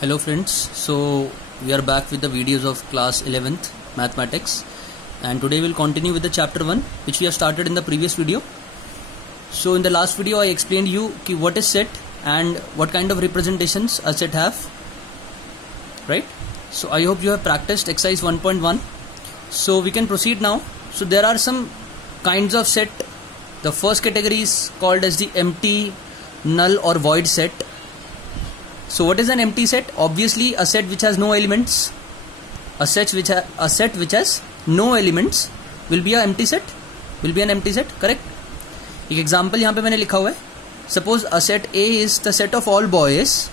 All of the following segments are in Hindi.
Hello friends, so we are back with the videos of class 11th mathematics, and today we'll continue with the chapter 1 which we have started in the previous video. So in the last video I explained you what is set and what kind of representations a set have, right? So I hope you have practiced exercise 1.1. So we can proceed now. So there are some kinds of set. The first category is called as the empty, null or void set. So what is an empty set? Obviously a set which has no elements. A set which has no elements will be an empty set. Correct? एक example यहाँ पे मैंने लिखा हुआ है. Suppose a set A is the set of all boys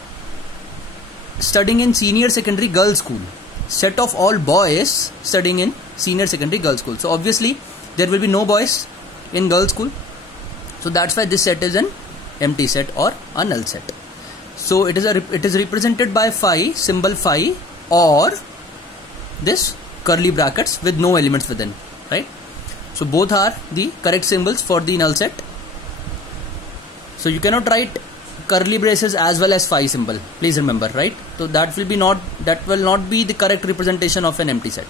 studying in senior secondary girls school. Set of all boys studying in senior secondary girls school. So obviously there will be no boys in girls school. So that's why this set is an empty set or a null set. So it is represented by phi, symbol phi, or this curly brackets with no elements within, right? So both are the correct symbols for the null set. So you cannot write curly braces as well as phi symbol. Please remember, right? So that will not be the correct representation of an empty set.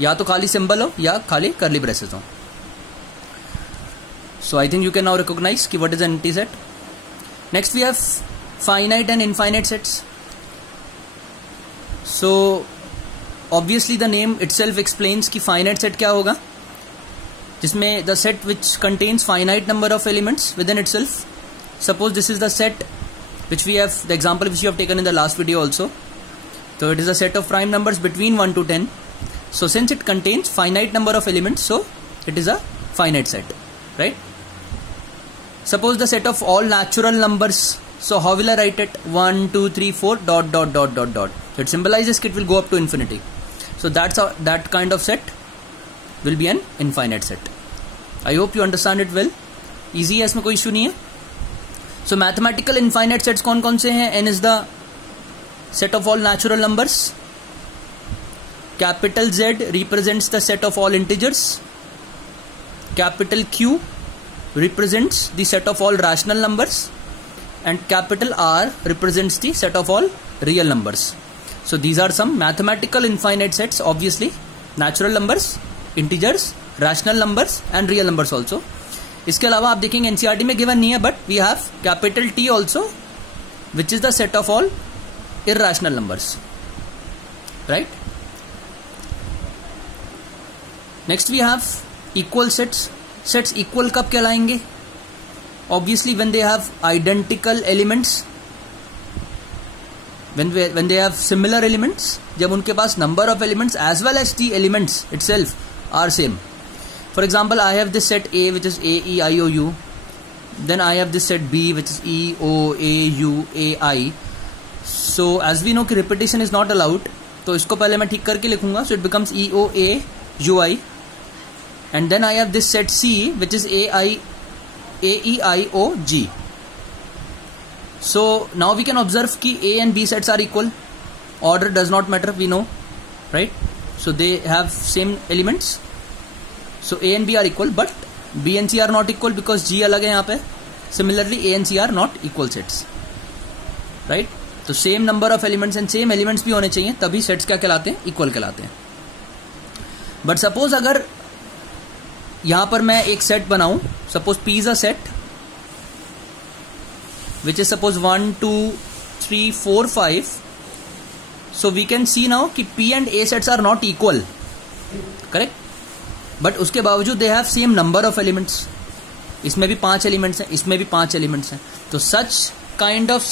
या तो खाली symbol हो या खाली curly braces हो. So I think you can now recognize what is an empty set. Next we have finite and infinite sets. So obviously the name itself explains कि finite set क्या होगा, जिसमें the set which contains finite number of elements within itself. Suppose this is the set which we have, the example which we have taken in the last video also. So it is a set of prime numbers between 1 to 10. So since it contains finite number of elements, so it is a finite set, right? Suppose the set of all natural numbers. So how will I write it? 1, 2, 3, 4, dot, dot, dot, dot, dot. So it symbolizes it will go up to infinity. So that kind of set will be an infinite set. I hope you understand it well. Easy है, इसमें कोई issue नहीं है. So mathematical infinite sets कौन कौन से हैं? N is the set of all natural numbers. Capital Z represents the set of all integers. Capital Q represents the set of all rational numbers. And capital R represents the set of all real numbers. So these are some mathematical infinite sets. Obviously natural numbers, integers, rational numbers and real numbers also. इसके अलावा आप देखेंगे NCERT में given नहीं है, but we have capital T also, which is the set of all irrational numbers, right? Next we have equal sets. Sets equal कब कहलाएंगे? Obviously when they have identical elements, when they have similar elements, जब उनके पास number of elements as well as the elements itself are same. For example, I have this set A which is A, E, I, O, U. Then I have this set B which is E, O, A, U, A, I. So as we know कि repetition is not allowed, तो इसको पहले मैं ठीक करके लिखूंगा. So it becomes E, O, A, U, I. And then I have this set C which is A, I, A, E, I, O, G. So now we can observe कि A and B sets are equal. Order does not matter, we know, right? So they have same elements. So A and B are equal, but B and C are not equal because G अलग है यहाँ पे. Similarly A and C are not equal sets, right? तो same number of elements and same elements भी होने चाहिए, तभी sets क्या कहलाते हैं? Equal कहलाते हैं. But suppose अगर यहाँ पर मैं एक set बनाऊं, suppose P is a set which is suppose 1, 2, 3, 4, 5. So we can see now कि P and A sets are not equal, correct? But उसके बावजूद they have same number of elements. इसमें भी 5 elements हैं, इसमें भी 5 elements हैं. तो such kind of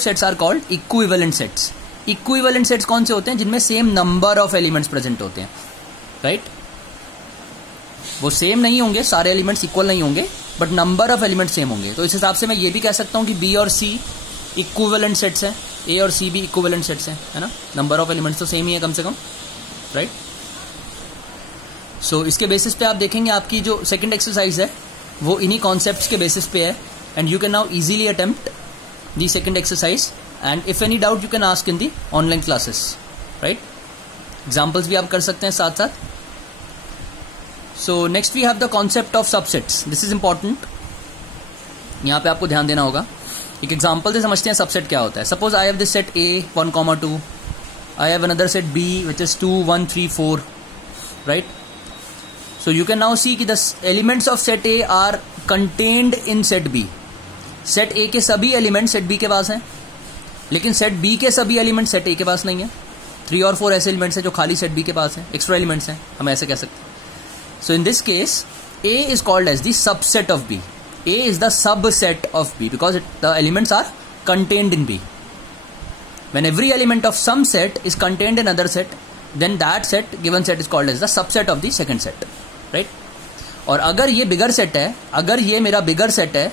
sets are called equivalent sets. Equivalent sets कौन से होते हैं? जिनमें same number of elements present होते हैं, right? वो सेम नहीं होंगे, सारे एलिमेंट्स इक्वल नहीं होंगे, but number of elements same होंगे. तो इस हिसाब से मैं ये भी कह सकता हूँ कि बी और सी इक्विवेलेंट सेट्स हैं, ए और सी भी इक्विवेलेंट सेट्स हैं, है ना? नंबर ऑफ एलिमेंट्स तो सेम ही है कम से कम, राइट? सो इसके बेसिस पे आप देखेंगे आपकी जो सेकंड एक्सरसाइज है वो इन्हीं कॉन्सेप्ट्स के बेसिस पे है. And you can now easily attempt the second exercise, and if any doubt you can ask in the online classes, right? Examples भी आप कर सकते हैं साथ साथ. So next we have the concept of subsets. This is important. यहाँ पे आपको ध्यान देना होगा. एक एग्जांपल से समझते हैं सबसेट क्या होता है. Suppose I have this set A 1, 2. I have another set B which is 2, 1, 3, 4, right? So you can now see कि the elements of set A are contained in set B. Set A के सभी एलिमेंट set B के पास हैं, लेकिन set B के सभी एलिमेंट set A के पास नहीं है. 3 और 4 ऐसे एलिमेंट्स हैं जो खाली set B के पास हैं, एक्स्ट्रा एलिमेंट्स हैं, हम ऐसे कह सकते हैं. So in this case A is called as the subset of B. A is the subset of B because the elements are contained in B. When every element of some set is contained in another set, then that set, given set, is called as the subset of the second set, right? और अगर ये bigger set है, अगर ये मेरा bigger set है,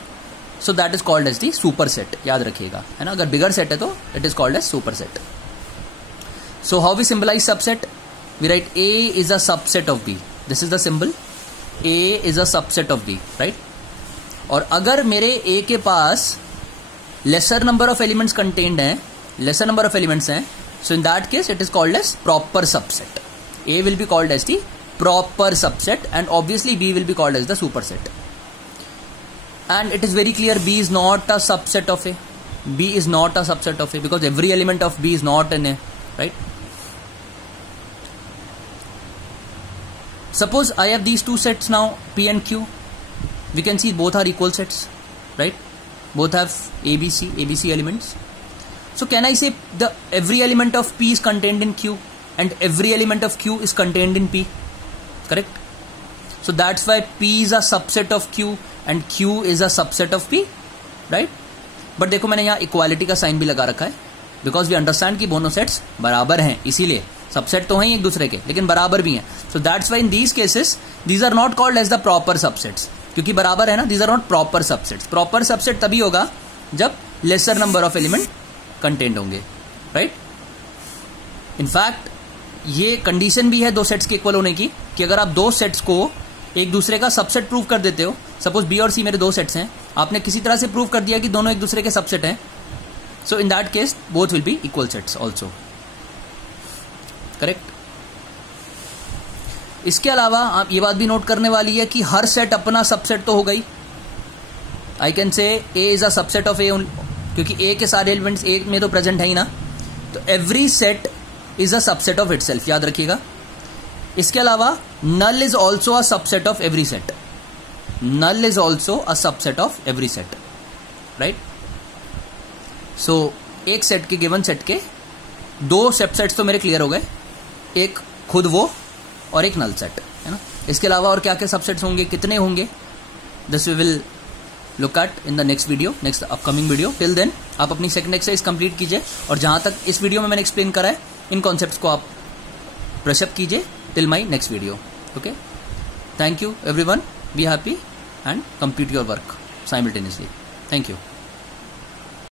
so that is called as the superset. याद रखिएगा, है ना? अगर bigger set है तो it is called as superset. So how we symbolize subset? We write A is a subset of B. This is the symbol. A is a subset of B, right? और अगर मेरे A के पास lesser number of elements contained हैं, lesser number of elements हैं, so in that case it is called as proper subset. A will be called as the proper subset and obviously B will be called as the superset. And it is very clear B is not a subset of A. B is not a subset of A because every element of B is not in A, right? Suppose I have these two sets now, P and Q. We can see both are equal sets, right? Both have ABC elements. So can I say the every element of P is contained in Q and every element of Q is contained in P, correct? So that's why P is a subset of Q and Q is a subset of P, right? But देखो मैंने यहाँ इक्वालिटी का साइन भी लगा रखा है because we understand कि दोनों सेट्स बराबर हैं, इसीलिए सबसेट तो हैं एक दूसरे के लेकिन बराबर भी हैं. So that's why in these cases these are not called as the proper subsets. क्योंकि बराबर है ना, these are not proper subsets. Proper subset तभी होगा जब lesser number of element content होंगे, राइट? इनफैक्ट ये कंडीशन भी है दो सेट्स के इक्वल होने की कि अगर आप दो सेट्स को एक दूसरे का सबसेट प्रूव कर देते हो, सपोज बी और सी मेरे दो सेट्स हैं, आपने किसी तरह से प्रूव कर दिया कि दोनों एक दूसरे के सबसेट हैं, so in that case both will be equal sets also, correct? इसके अलावा आप ये बात भी नोट करने वाली है कि हर सेट अपना सबसेट तो हो गई. I can say A is a subset of A, क्योंकि ए के सारे एलिमेंट्स ए में तो प्रेजेंट है ही ना, तो every set is a subset of itself, याद रखिएगा. इसके अलावा null is also a subset of every set. Null is also a subset of every set, right? So एक सेट के गिवन सेट के दो सबसेट्स तो मेरे क्लियर हो गए, एक खुद वो और एक नल सेट, है ना? इसके अलावा और क्या क्या सबसेट्स होंगे, कितने होंगे, this we will look at in the next video, next upcoming video. Till then आप अपनी सेकंड एक्सरसाइज कंप्लीट कीजिए और जहां तक इस वीडियो में मैंने एक्सप्लेन करा है इन कॉन्सेप्ट्स को आप ब्रश अप कीजिए till my next video. Okay, thank you everyone, be happy and complete your work simultaneously. Thank you.